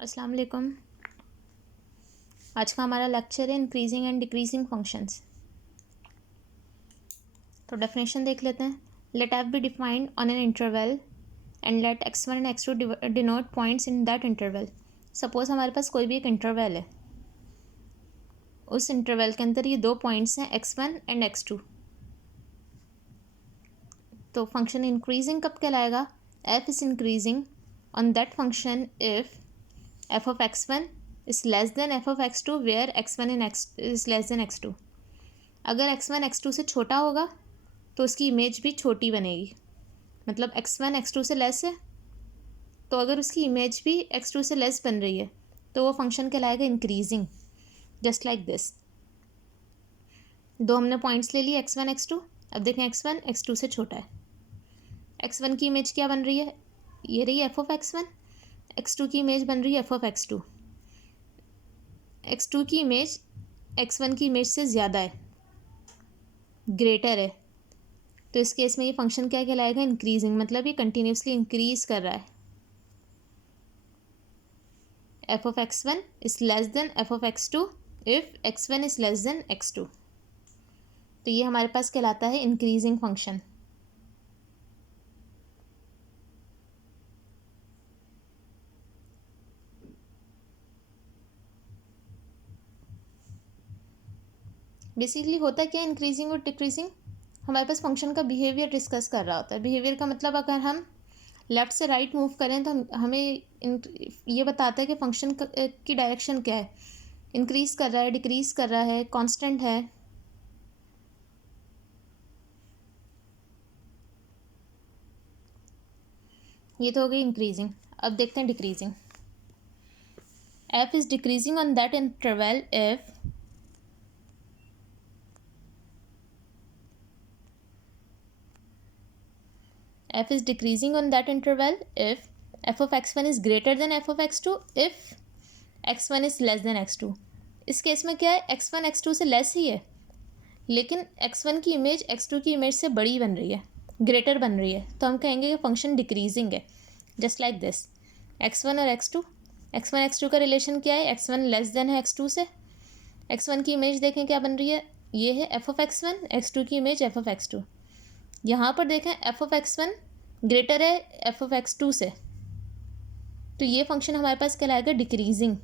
अस्सलाम वालेकुम। आज का हमारा लेक्चर है इंक्रीजिंग एंड डिक्रीजिंग फंक्शंस। तो डेफिनेशन देख लेते हैं। Let f be defined on an interval and let x1 and x2 denote points in that interval. Suppose हमारे पास कोई भी एक इंटरवल है, उस इंटरवल के अंदर ये दो पॉइंट्स हैं x1 एंड x2। तो फंक्शन इंक्रीजिंग कब कहलाएगा? f is increasing on that function if f of x1 is less than f of x2 where x1 is less than x2। अगर x1 x2 से छोटा होगा तो उसकी इमेज भी छोटी बनेगी। मतलब x1 x2 से लेस है तो अगर उसकी इमेज भी x2 से लेस बन रही है तो वो फंक्शन कहलाएगा इंक्रीजिंग। Just like this. दो हमने पॉइंट्स ले लिए x1 x2। अब देखें x1 x2 से छोटा है। x1 की इमेज क्या बन रही है? ये रही f of x1। x2 की इमेज बन रही है f of x2। x2 की इमेज x1 की इमेज से ज़्यादा है, ग्रेटर है। तो इस केस में ये फंक्शन क्या कहलाएगा? इंक्रीजिंग। मतलब ये कंटिन्यूसली इंक्रीज कर रहा है। f of x1 is less than f of x2 if x1 is less than x2। तो ये हमारे पास कहलाता है इंक्रीजिंग फंक्शन। बेसिकली होता क्या है इंक्रीजिंग और डिक्रीजिंग? हमारे पास फंक्शन का बिहेवियर डिस्कस कर रहा होता है। बिहेवियर का मतलब अगर हम लेफ़्ट से राइट मूव करें तो हमें ये बताता है कि फंक्शन की डायरेक्शन क्या है। इंक्रीज कर रहा है, डिक्रीज कर रहा है, कांस्टेंट है। ये तो हो गई इंक्रीजिंग। अब देखते हैं decreasing. f is decreasing on that interval if f is decreasing on that interval if f of x1 is greater than f of x2 if x1 is less than x2। इस case में क्या है? x1 x2 से less ही है लेकिन x1 की image x2 की image से बड़ी बन रही है, ग्रेटर बन रही है। तो हम कहेंगे कि फंक्शन डिक्रीजिंग है। Just like this. x1 और x1 x2 का रिलेशन क्या है? x1 लेस देन है x2 से। x1 की इमेज देखें क्या बन रही है? ये है f of x1, x2 की इमेज f of x2। यहाँ पर देखें f of x1 ग्रेटर है f of x2 से। तो ये फंक्शन हमारे पास कहलाएगा डिक्रीजिंग।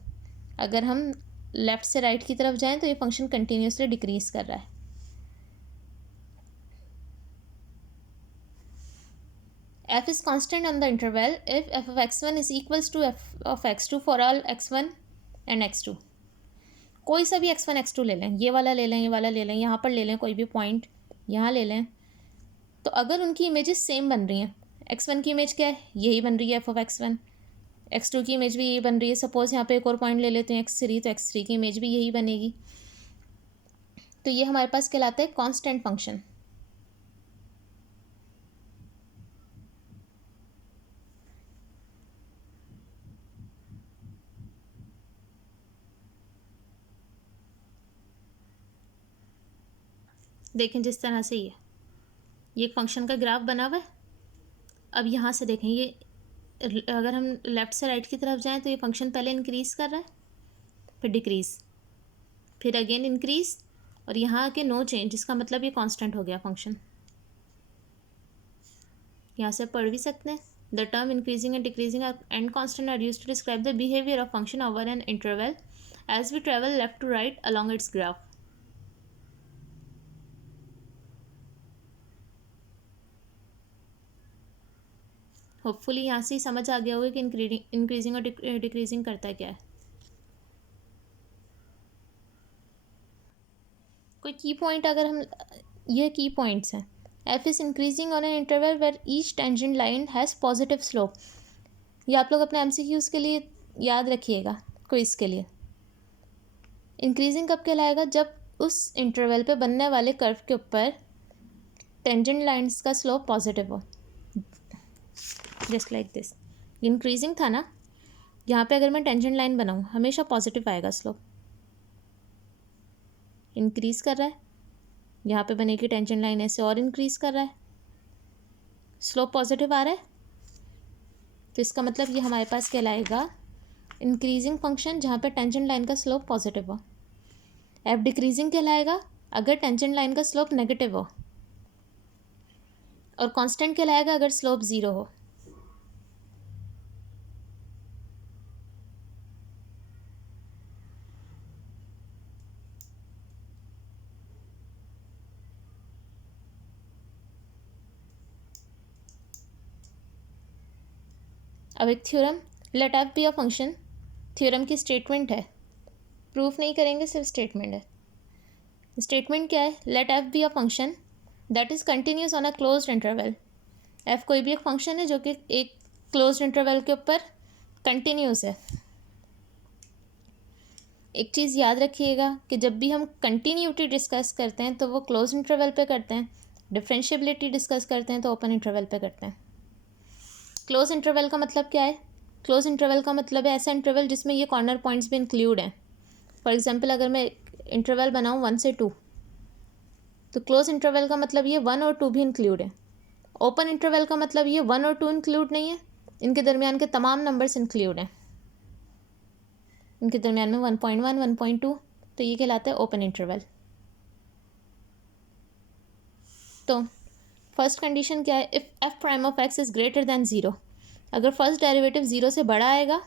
अगर हम लेफ़्ट से राइट की तरफ जाएं तो ये फंक्शन कंटिन्यूसली डिक्रीज कर रहा है। f is constant on the interval if f of x1 is equals to f of x2 for all x1 and x2। कोई सा भी x1 x2 ले लें, ये वाला ले लें, ये वाला ले लें, यहाँ पर ले लें, कोई भी पॉइंट यहाँ ले लें। तो अगर उनकी इमेजेस सेम बन रही हैं, x1 की इमेज क्या है? यही बन रही है f of x1। x2 की इमेज भी यही बन रही है। सपोज़ यहाँ पे एक और पॉइंट ले लेते हैं x3, तो x3 की इमेज भी यही बनेगी। तो ये हमारे पास कहलाता है कांस्टेंट फंक्शन। देखें जिस तरह से ये एक फंक्शन का ग्राफ बना हुआ है। अब यहाँ से देखें, ये अगर हम लेफ़्ट से राइट की तरफ जाएं तो ये फंक्शन पहले इंक्रीज़ कर रहा है, फिर डिक्रीज़, फिर अगेन इंक्रीज़, और यहाँ के नो चेंज। इसका मतलब ये कांस्टेंट हो गया फंक्शन। यहाँ से पढ़ भी सकते हैं। The term increasing and decreasing and constant are used to describe the behaviour of function over an interval as we travel left to right along its graph. Hopefully यहाँ से ही समझ आ गया होगा कि इंक्रीजिंग और डिक्रीजिंग करता क्या है। कोई की पॉइंट अगर हम, ये की पॉइंट्स हैं। f is increasing on an interval where each tangent line has positive slope. ये आप लोग अपने MCQs के लिए याद रखिएगा, क्विज के लिए। इंक्रीजिंग कब कहलाएगा? जब उस इंटरवल पे बनने वाले कर्व के ऊपर टेंजेंट लाइन्स का स्लोप पॉजिटिव हो। Just like this. इंक्रीजिंग था ना, यहाँ पे अगर मैं टेंजेंट लाइन बनाऊँ हमेशा पॉजिटिव आएगा स्लोप। इंक्रीज कर रहा है, यहाँ पे बनेगी टेंजेंट लाइन ऐसे और इंक्रीज कर रहा है, स्लोप पॉजिटिव आ रहा है। तो इसका मतलब ये हमारे पास कहलाएगा इंक्रीजिंग फंक्शन जहाँ पे टेंजेंट लाइन का स्लोप पॉजिटिव हो। एफ डिक्रीजिंग कहलाएगा अगर टेंजेंट लाइन का स्लोप नेगेटिव हो, और कांस्टेंट कहलाएगा अगर स्लोप ज़ीरो हो। अब एक theorem, let f be a function, theorem की स्टेटमेंट है, प्रूफ नहीं करेंगे, सिर्फ स्टेटमेंट है। स्टेटमेंट क्या है? Let f be a function that is continuous on a closed interval. F कोई भी एक फंक्शन है जो कि एक क्लोज्ड इंटरवल के ऊपर कंटिन्यूस है। एक चीज़ याद रखिएगा कि जब भी हम कंटिन्यूटी डिस्कस करते हैं तो वो क्लोज इंटरवल पे करते हैं, डिफरेंशिएबिलिटी डिस्कस करते हैं तो ओपन इंटरवल पे करते हैं। क्लोज इंटरवल का मतलब क्या है? क्लोज इंटरवल का मतलब है ऐसा इंटरवल जिसमें ये कॉर्नर पॉइंट्स भी इंक्लूड हैं। फॉर एग्जांपल अगर मैं इंटरवल बनाऊँ 1 से 2, तो क्लोज इंटरवल का मतलब ये 1 और 2 भी इंक्लूड है। ओपन इंटरवल का मतलब ये 1 और 2 इंक्लूड नहीं है, इनके दरमियान के तमाम नंबर्स इंक्लूड हैं। इनके दरमियान में 1.1, 1.2, तो ये कहलाता है ओपन इंटरवल। तो फर्स्ट कंडीशन क्या है? If f prime of x is greater than zero, अगर फर्स्ट डेरिवेटिव ज़ीरो से बड़ा आएगा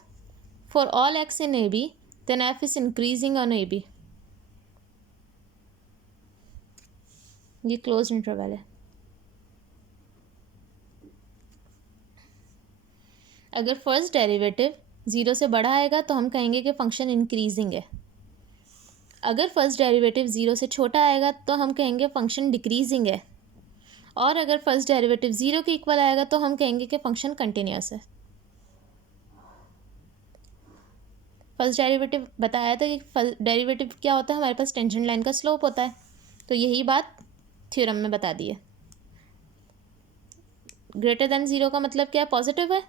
for all x in a b, then f is increasing on a b. ये क्लोज इंटरवल है। अगर फर्स्ट डेरिवेटिव ज़ीरो से बड़ा आएगा तो हम कहेंगे कि फंक्शन इंक्रीजिंग है। अगर फर्स्ट डेरिवेटिव ज़ीरो से छोटा आएगा तो हम कहेंगे फंक्शन डिक्रीजिंग है। और अगर फर्स्ट डेरिवेटिव ज़ीरो के इक्वल आएगा तो हम कहेंगे कि फंक्शन कंटिन्यूस है। फर्स्ट डेरिवेटिव बताया था कि फर्स्ट डेरिवेटिव क्या होता है, हमारे पास टेंजेंट लाइन का स्लोप होता है, तो यही बात थ्योरम में बता दी है। ग्रेटर देन ज़ीरो का मतलब क्या है? पॉजिटिव है।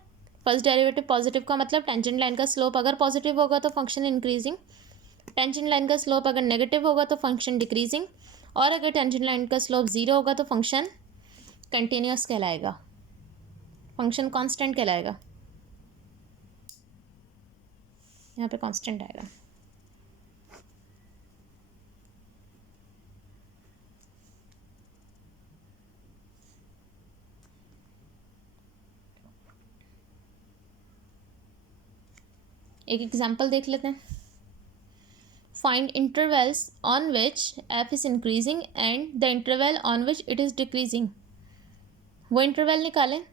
फर्स्ट डेरिवेटिव पॉजिटिव का मतलब टेंजेंट लाइन का स्लोप अगर पॉजिटिव होगा तो फंक्शन इंक्रीजिंग, टेंजेंट लाइन का स्लोप अगर नेगेटिव होगा तो फंक्शन डिक्रीजिंग, और अगर टेंजेंट लाइन का स्लोप ज़ीरो होगा तो फंक्शन कंटिन्यूस कहलाएगा, फंक्शन कांस्टेंट कहलाएगा। यहाँ पे कांस्टेंट आएगा। एक एग्जांपल देख लेते हैं। Find intervals on which F is increasing and the interval on which it is decreasing. वो इंटरवल निकालें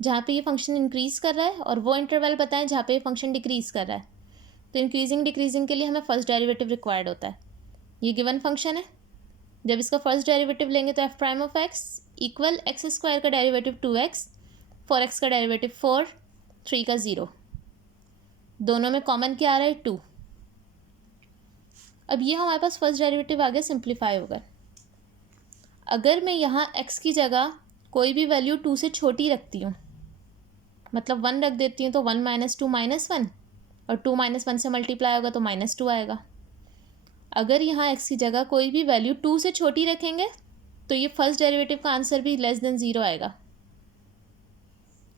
जहाँ पे ये फंक्शन इंक्रीज़ कर रहा है, और वो इंटरवल बताएं जहाँ पे ये फंक्शन डिक्रीज़ कर रहा है। तो इंक्रीजिंग डिक्रीजिंग के लिए हमें फर्स्ट डेरिवेटिव रिक्वायर्ड होता है। ये गिवन फंक्शन है, जब इसका फर्स्ट डेरिवेटिव लेंगे तो F prime of x equal x square का डेरिवेटिव 2x, 4x का डेरिवेटिव 4, 3 का 0, दोनों में कॉमन क्या आ रहा है? 2। अब ये हमारे पास फर्स्ट डेरिवेटिव आगे सिंप्लीफाई होगा। अगर मैं यहाँ x की जगह कोई भी वैल्यू 2 से छोटी रखती हूँ, मतलब 1 रख देती हूँ, तो 1 - 2 -1, और 2 - 1 से मल्टीप्लाई होगा तो -2 आएगा। अगर यहाँ x की जगह कोई भी वैल्यू 2 से छोटी रखेंगे तो ये फर्स्ट डेरिवेटिव का आंसर भी लेस देन ज़ीरो आएगा।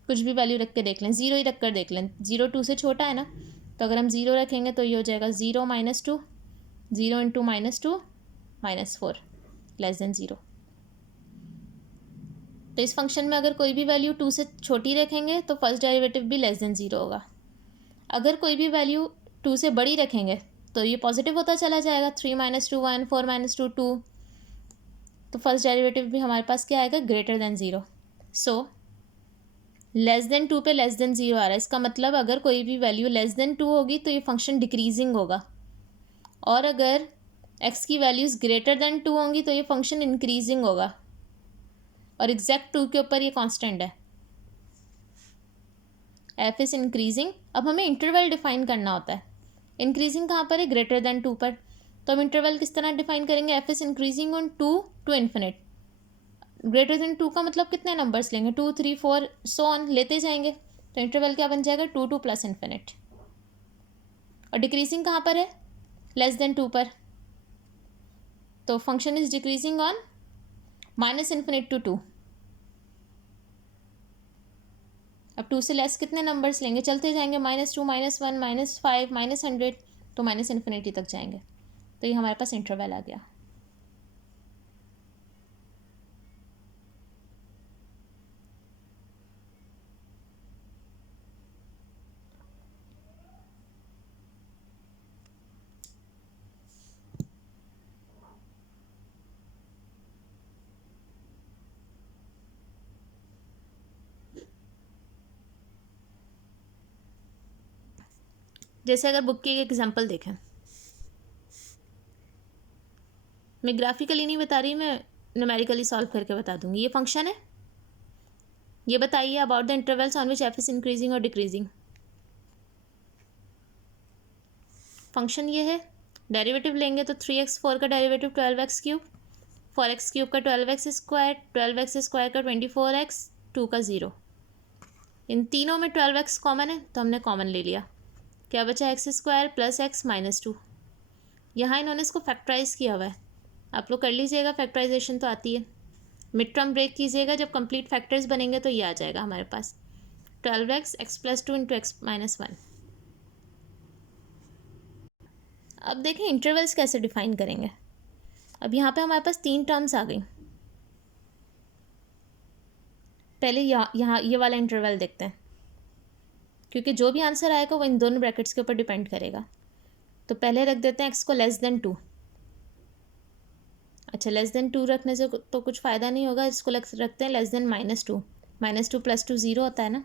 कुछ भी वैल्यू रख के देख लें, ज़ीरो ही रख कर देख लें, 0 2 से छोटा है ना, तो अगर हम 0 रखेंगे तो ये हो जाएगा 0 - 2, 0 × -2 -4 लेस देन ज़ीरो। तो इस फंक्शन में अगर कोई भी वैल्यू 2 से छोटी रखेंगे तो फर्स्ट डेरिवेटिव भी लेस देन ज़ीरो होगा। अगर कोई भी वैल्यू 2 से बड़ी रखेंगे तो ये पॉजिटिव होता चला जाएगा, 3 - 2 1, 4 - 2 2, तो फर्स्ट डेरिवेटिव भी हमारे पास क्या आएगा? Greater than zero. So less than 2 पे लेस देन ज़ीरो आ रहा है, इसका मतलब अगर कोई भी वैल्यू लेस देन 2 होगी तो ये फंक्शन डिक्रीजिंग होगा, और अगर x की वैल्यूज़ ग्रेटर देन 2 होंगी तो ये फंक्शन इंक्रीजिंग होगा, और एग्जैक्ट 2 के ऊपर ये कांस्टेंट है। F is increasing. अब हमें इंटरवल डिफाइन करना होता है। इंक्रीजिंग कहाँ पर है? ग्रेटर देन 2 पर। तो हम इंटरवल किस तरह डिफाइन करेंगे? F is increasing on 2 to infinite. Greater than 2 का मतलब कितने नंबर्स लेंगे? 2 3 4 सो ऑन लेते जाएंगे, तो इंटरवल क्या बन जाएगा? 2 2 प्लस इन्फिनिट। और डिक्रीजिंग कहाँ पर है? लेस देन 2 पर। तो function is decreasing on -∞ to 2। अब 2 से लेस कितने नंबर्स लेंगे, चलते जाएंगे, -2 -1 -5 -100, तो -इन्फिनिटी तक जाएंगे। तो ये हमारे पास इंटरवल आ गया। जैसे अगर बुक की एक एग्जांपल देखें, मैं ग्राफिकली नहीं बता रही, मैं न्यूमेरिकली सॉल्व करके बता दूंगी। ये फंक्शन है, ये बताइए about the intervals on which F is increasing और डिक्रीजिंग। फंक्शन ये है, डेरिवेटिव लेंगे तो 3x4 का डेरिवेटिव 12x3, 4x3 का 12x2, 12x2 का 24x, 2 का 0। इन तीनों में 12x कॉमन है तो हमने कॉमन ले लिया, क्या बचा x² + x -2। यहाँ इन्होंने इसको फैक्टराइज किया हुआ है, आप लोग कर लीजिएगा, फैक्टराइजेशन तो आती है। मिड टर्म ब्रेक कीजिएगा, जब कंप्लीट फैक्टर्स बनेंगे तो ये आ जाएगा हमारे पास 12x x + 2 × x - 1। अब देखें इंटरवल्स कैसे डिफाइन करेंगे। अब यहाँ पे हमारे पास 3 टर्म्स आ गई। पहले यहाँ ये वाला इंटरवल देखते हैं, क्योंकि जो भी आंसर आएगा वो इन दोनों ब्रैकेट्स के ऊपर डिपेंड करेगा। तो पहले रख देते हैं x को <2। अच्छा, <2 रखने से तो कुछ फ़ायदा नहीं होगा, इसको रखते हैं <-2। -2 + 2 0 होता है ना।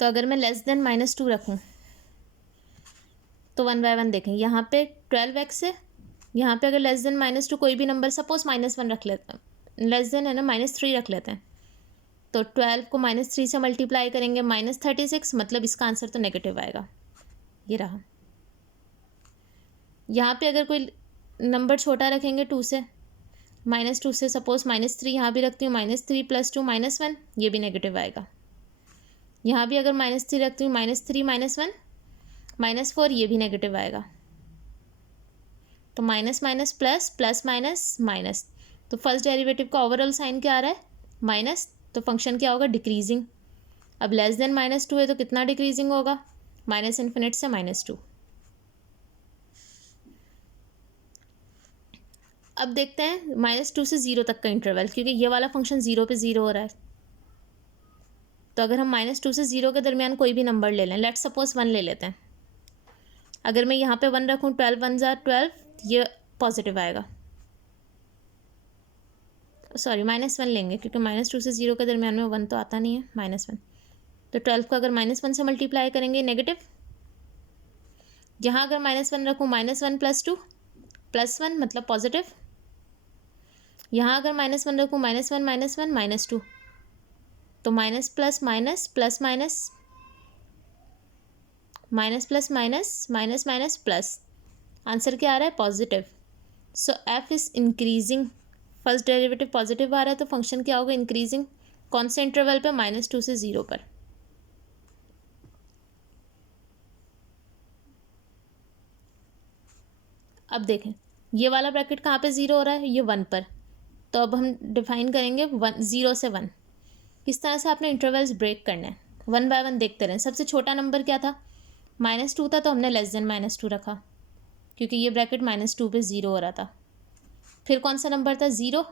तो अगर मैं <-2 रखूँ तो 1 बाय 1 देखें, यहाँ पे 12x है, यहाँ पे अगर <-2 कोई भी नंबर, सपोज -1 रख लेते हैं, लेस है ना, -3 रख लेते हैं, तो 12 को -3 से मल्टीप्लाई करेंगे, -36, मतलब इसका आंसर तो नेगेटिव आएगा। ये रहा। यहाँ पे अगर कोई नंबर छोटा रखेंगे 2 से, -2 से, सपोज -3 यहाँ भी रखती हूँ, -3 + 2 -1, ये भी नेगेटिव आएगा। यहाँ भी अगर -3 रखती हूँ, -3 -1 -4, ये भी नेगेटिव आएगा। तो minus minus plus, plus minus minus, तो फर्स्ट डेरिवेटिव का ओवरऑल साइन क्या आ रहा है, माइनस, तो फंक्शन क्या होगा, डिक्रीजिंग। अब <-2 है तो कितना डिक्रीजिंग होगा, -∞ से -2। अब देखते हैं -2 से 0 तक का इंटरवल, क्योंकि ये वाला फंक्शन 0 पे 0 हो रहा है। तो अगर हम -2 से 0 के दरमियान कोई भी नंबर ले लें, लेट्स सपोज 1 ले लेते हैं। अगर मैं यहाँ पे 1 रखूँ, 12 1 = 12, ये पॉजिटिव आएगा। सॉरी, -1 लेंगे, क्योंकि -2 से 0 के दरमियान में 1 तो आता नहीं है, -1। तो 12 को अगर -1 से मल्टीप्लाई करेंगे, नेगेटिव। यहाँ अगर -1 रखूँ, -1 + 2 +1, मतलब पॉजिटिव। यहाँ अगर -1 रखूँ, -1 -1 -2, तो minus plus minus plus minus, minus plus minus, minus minus plus, answer क्या आ रहा है, positive. So f is increasing, first derivative positive आ रहा है, तो फंक्शन क्या होगा, इंक्रीजिंग। कौन से इंटरवल पे, -2 से 0 पर। अब देखें, ये वाला ब्रैकेट कहाँ पे 0 हो रहा है, ये 1 पर। तो अब हम डिफाइन करेंगे 0 से 1। किस तरह से आपने इंटरवल्स ब्रेक करना है, 1 बाय 1 देखते रहें। सबसे छोटा नंबर क्या था, -2 था, तो हमने <-2 रखा, क्योंकि ये ब्रैकेट -2 पे 0 हो रहा था। फिर कौन सा नंबर था, 0,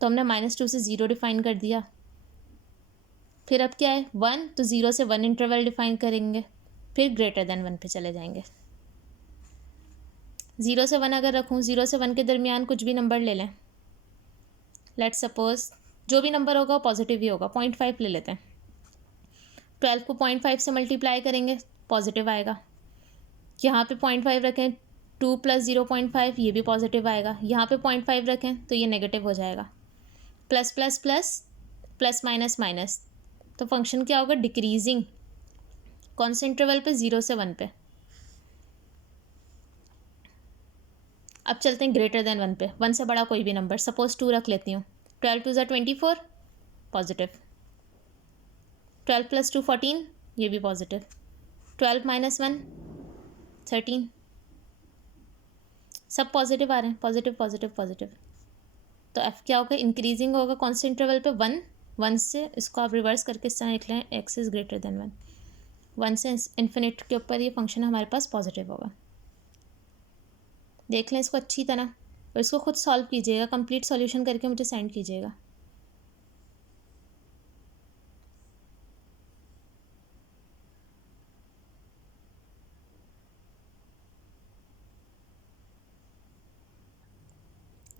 तो हमने -2 से 0 डिफाइन कर दिया। फिर अब क्या है, 1, तो 0 से 1 इंटरवल डिफाइन करेंगे, फिर >1 पे चले जाएंगे। 0 से 1 अगर रखूँ, 0 से 1 के दरमियान कुछ भी नंबर ले लें, लेट्स सपोज जो भी नंबर होगा वो पॉजिटिव ही होगा, 0.5 ले लेते हैं। 12 को 0.5 से मल्टीप्लाई करेंगे, पॉजिटिव आएगा। यहाँ पे 0.5 रखें, 2 + 0.5, ये भी पॉजिटिव आएगा। यहाँ पे 0.5 रखें तो ये नेगेटिव हो जाएगा। Plus plus plus, plus minus minus, तो फंक्शन क्या होगा, डिक्रीजिंग। कौन से इंटरवल पे, 0 से 1 पे। अब चलते हैं >1 पे, 1 से बड़ा कोई भी नंबर, सपोज 2 रख लेती हूँ। 12 2 = 24, पॉजिटिव। 12 + 2 14, ये भी पॉजिटिव। 12 - 1 13, सब पॉजिटिव आ रहे हैं, पॉजिटिव पॉजिटिव पॉजिटिव। तो एफ क्या होगा, इंक्रीजिंग होगा। कौन से इंटरवल पे, 1 1 से इसको आप रिवर्स करके इस तरह लिख लें x इज़ ग्रेटर देन 1। 1 से इन्फिनिट के ऊपर ये फंक्शन हमारे पास पॉजिटिव होगा। देख लें इसको अच्छी तरह और इसको खुद सॉल्व कीजिएगा, कंप्लीट सॉल्यूशन करके मुझे सेंड कीजिएगा।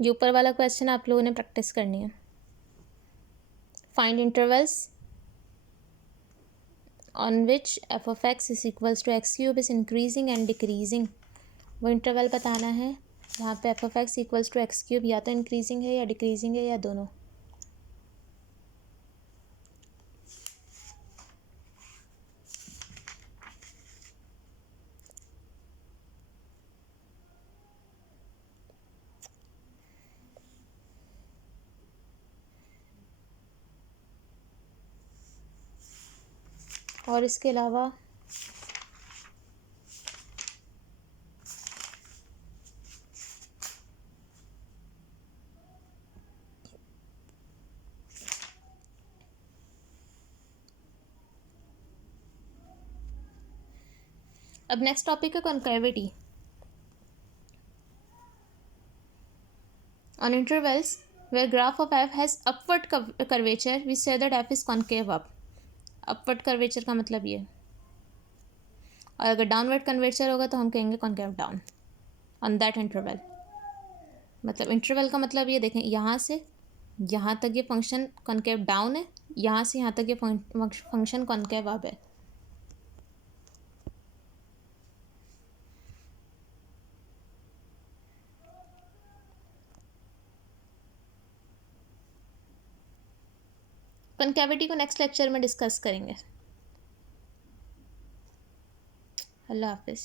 ये ऊपर वाला क्वेश्चन आप लोगों ने प्रैक्टिस करनी है। Find intervals on which f of x is equals to x cube is increasing and decreasing. वो इंटरवल बताना है वहाँ पे f of x equals to x cube या तो इंक्रीजिंग है या डिक्रीजिंग है या दोनों। और इसके अलावा अब नेक्स्ट टॉपिक है concavity. On intervals where graph of f has upward curvature we see that f is concave up. Upward curvature का मतलब ये, और अगर डाउनवर्ड कर्वेचर होगा तो हम कहेंगे concave down on that interval. मतलब इंटरवल का मतलब ये देखें, यहाँ से यहाँ तक ये फंक्शन कॉन्केव डाउन है, यहाँ से यहाँ तक ये फंक्शन कॉन्केव अप है। कॉन्केविटी को नेक्स्ट लेक्चर में डिस्कस करेंगे। अल्लाह हाफिज़।